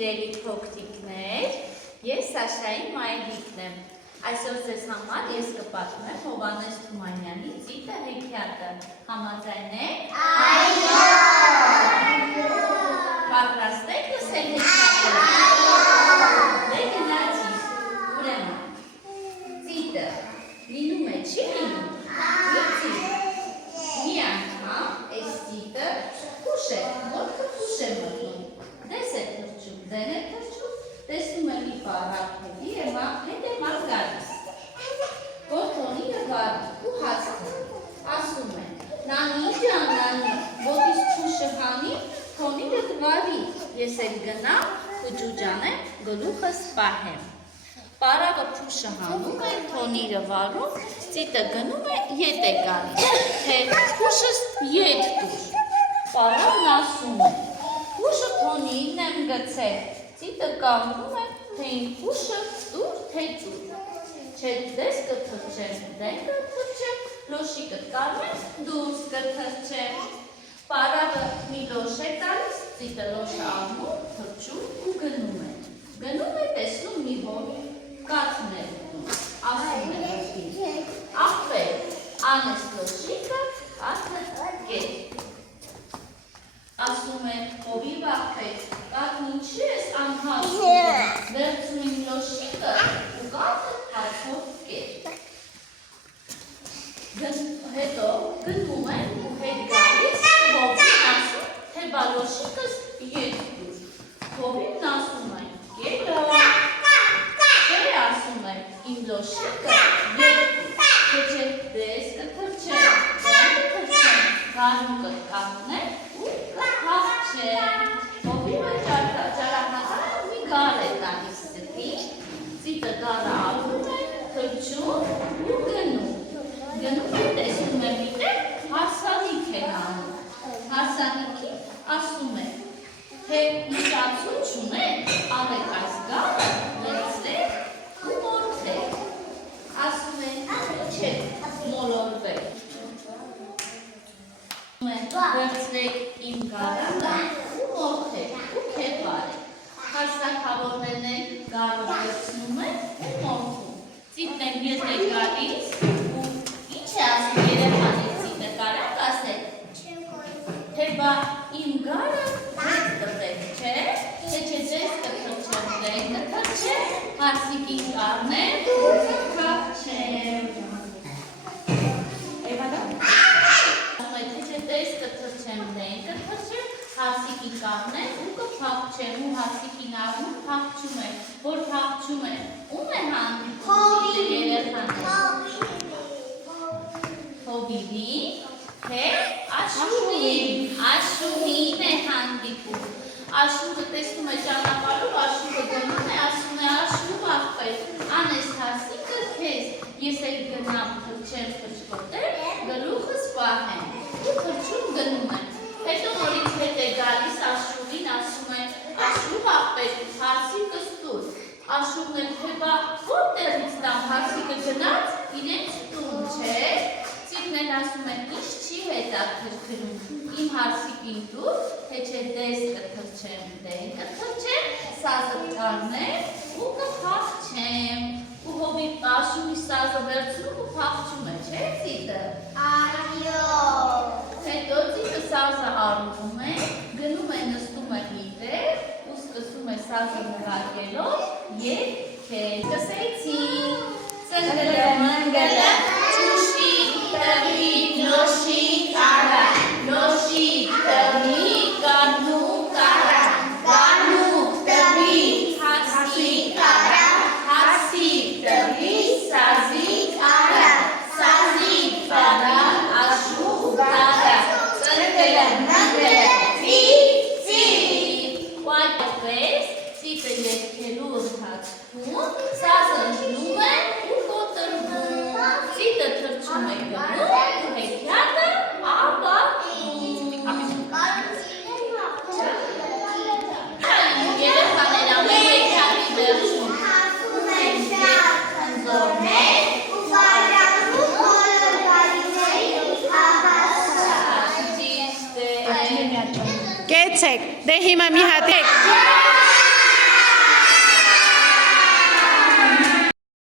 Սիրելի փոքրիկներ, ես Սաշայի մայրիկն եմ։ Այսօր ձեզ համար ես կպատմեմ Հովհաննես Թումանյանի Ծիծը հեքիաթը։ Համաձայն եք? Այո։ Պատրաստ եք լսել հեքիաթը։ Դե գնացինք։ Ուրեմն ծիծը լինում է, չի լինում։ Մի անգամ այս ծիծը ուշ է, մորքը ուշ է մտնում։ Դես է թռչում, ձեն է թռչում, տեսնում է մի պառակ հետի հետ է մալ գալիս։ Որ թոնի է վարի ու հասնում, ասում է, նանի ջան, նանի, ոտիս փուշը հանի, թոնի դվարի, ես էլ գնամ ու ջուջանեմ, գլուխս պահեմ։ Պառակը փուշը հանում է, թոնիրը վարում, ծիծը գնում է, ետ է գալիս, թե փուշս ետ դուր։ Պառակն ասում է, փուշը թոնիրն եմ գցել, ծիծը կանգնում է, թե իմ փուշը ծուր, թե ծուր։ Չէ դես կթռչեմ, դեն կթռչեմ, լոշի կտկարվեմ, դուրս կթռչեմ։ Պառակը մի լոշ է տալիս, ծիծը լոշը առնում, թռչում ու գնում է։ Գնում է, տեսնում մի հոր կաթն է ուտում, ասում է հորքին, աղբեր, անես լոշիկը, կաթը կետ։ Ասում է, հովի վախպետ, կաթն ինչի ես անհասում, վերցնում իմ լոշիկը ու կաթը հացով կետ։ Հետո գնում է ու հետ գալիս, հովին ասում, թե բա լոշիկս ետ դուր։ Հովին ասում է, կետը, չէ ասում է, իմ լոշիկը ետ դուր, թե դես կթռչեմ, դեն կթռչեմ, գարու կտկատնեմ ու կթավչեմ։ Հովինը ճարահատար մի գար է տալիս ստին, ծիծը գարը ապում է, թռչում ու գնում։ Գնում է, տեսնում է միտեղ, հարսանիք է հանում։ Հարսանիքին ասում է, թե իջացում չունեք, արեք այս գարը, լեցրեք ու մորթեք։ Ասում է, չէ, մոլորվեք։ Վերցրեք իմ գարանը ու մորթեք ու քեփարեք։ Հարսանքավորներն են գարը վերցնում են ու մորթում։ Ծիծն են ետ է գալիս ու ինչ է ասում երեխաներ ծիծը կարանք ասել։ Թե բա իմ գարը հետ տվեք, չէ, թե ձեզ կթռչեմ, դեն կթռչեմ, հարսիկին կառնեմ ու կթռչեմ։ Դես կթռչեմ, դեն կթռչեմ, հարսիկին կառնեմ ու կփախչեմ ու հարսիկին առնում փախչում է, որ փախչում է, ում է հանդիպում երեխաներ։ Հովիվին, թե Աշունին է հանդիպում։ Աշունը տեսնում է ճանապարհով, Աշունը գնում է, ասում է Աշուն աղբեր, անես հարսիկը քեզ, ես էլ գնամ թռչեմ փչկոտեմ, գլուխս պահեմ ու թռչում գնում է։ Հետո նորից հետ է գալիս Աշունին, ասում է Աշուն աղբեր, հարսիկս տուր։ Աշունն էլ թե բա որտեղից տամ, հարսիկը գնաց իրենց տուն, չէ։ Ծիծն էլ ասում է, ինչ չի հետաքրքրում, իմ հարսիկին տուր, թե չէ դես կթռչեմ, դեն կթռչեմ, սազը կառնեմ ու կփախչեմ։ Ու հովի Աշունի սազը վերցնում ու փախչում է, չէ ծիծը։ Այո։ Հետո ծիծը սազը առնում է, գնում է նստում է միտեղ ու սկսում է սազը նվագելով և քեզ սկսեցին։ Ծնգլը մնգլը ճուշիկ տվի լոշիկ արա, լոշիկ տվի կարնուկ արա, կարնուկ տվի հասիկ արա, հասիկ տվի սազիկ արա, սազիկ արա աշուկ արա, ծնգլը մնգլը ծի, ծի։ Ու այդպես ծիծը երգելու ընթացքում սազը ընկնում է ու կոտրվում, ծիծը թռչում է գնում ու հեքիաթը երեխաներ ամեն հեքիաթի վերջում ընձորներ ու բարյանում հոլորվարիների ահասա։ ճիշտ է։ Կեցեք, դե հիմա մի հատ